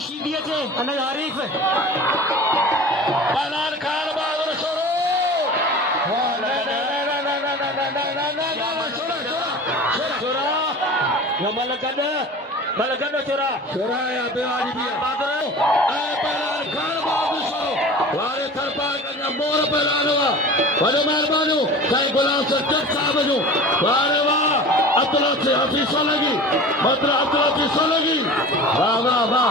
खुशी दिएছে અને આરીફ पहलवान खान बहादुर छोड़ो મલકડ ચોરા छोरा या बेवाज भी બહાદુર पहलवान खान बहादुर छोड़ो वारे थरपा करना मोर पहलवान हुआ बड़े मेहरबानी साईं गुलाम सज्जद साहब जो वारे वाह अब्दुल्ला से हफीसा लगी मतलब अब्दुल्ला हफीसा लगी वाह वाह वाह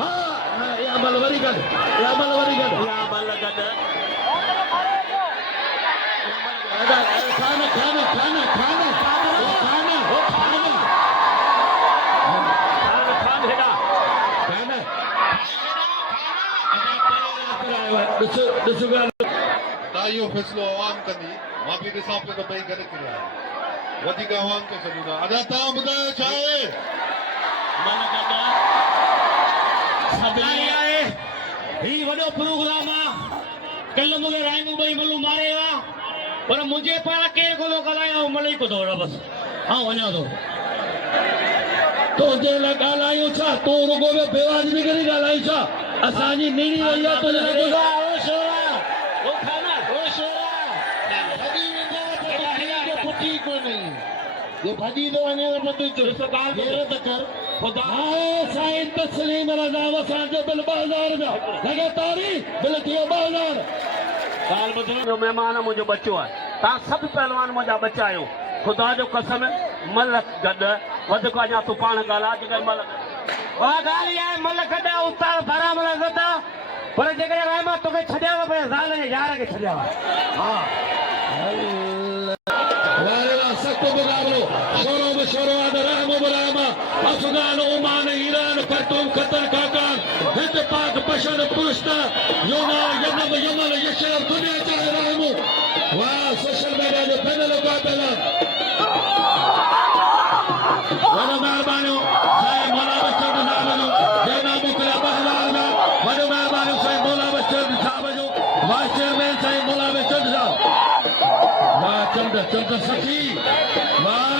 हाँ या मलवरी गढ़ યા મલકડ खाना खाना खाना खाना खाना खाना ખાન હેડા खाना ॾिसो तव्हां इहो फ़ैसिलो आवाम कंदी मां बि ॾिसां पियो त ॿई गॾु थी रहिया वधीक आवाम खे छॾूं था अञा तव्हां ॿुधायो छा आहे મલકડ સદાઈ આए ही वॾो प्रोग्राम आहे कल्ह मूंखे राय मुंबई मलू मारे आहे पर मुंहिंजे पाण केरु कोन ॻाल्हायो मलई को थो बसि ऐं वञा थो तुंहिंजे लाइ ॻाल्हायूं छा तूं रुगो में बेवाजिबी करे ॻाल्हायूं छा असांजी नीड़ी वई आहे तुंहिंजे लाइ ये भॼी थो वञे साईं तस्लीम रज़ा असांजो बिल 2000 रुपया लॻातारी बिल थियो 2000 ॻाल्हि ॿुधो महिमान मुंहिंजो बचो आहे तव्हां सभु पहलवान मुंहिंजा बचा आहियो ख़ुदा जो कसम मलक गॾु वधीक अञा तूं पाण ॻाल्हाए जेकर मलक वाह ॻाल्हि इहा आहे मलक गॾु उस्ताद बरामल गॾु पर जेकॾहिं रहमा तोखे छॾिया पर ज़ाल जे यार खे छॾिया हा वारे वाह सख़्तु मुक़ाबिलो शोरो में शोरो आहे रहमो बरामा अफ़गान ओमान ईरान ख़र्तूम क़तर काकान हिंद पाक पशण पुरुष्टा यूनान यमन यमन यशरफ दुनिया चाहे रहमो वाह सोशल मीडिया जो पैनल का पहला वॾो महिरबानी साईं मौला बशर साहब जो जंहिं नाम मोकिलिया 2000 में वॾो महिरबानी साईं मौला बशर साहब जो वाइस चेयरमैन साईं मौला बशर साहब वाह चंद चंद सखी वाह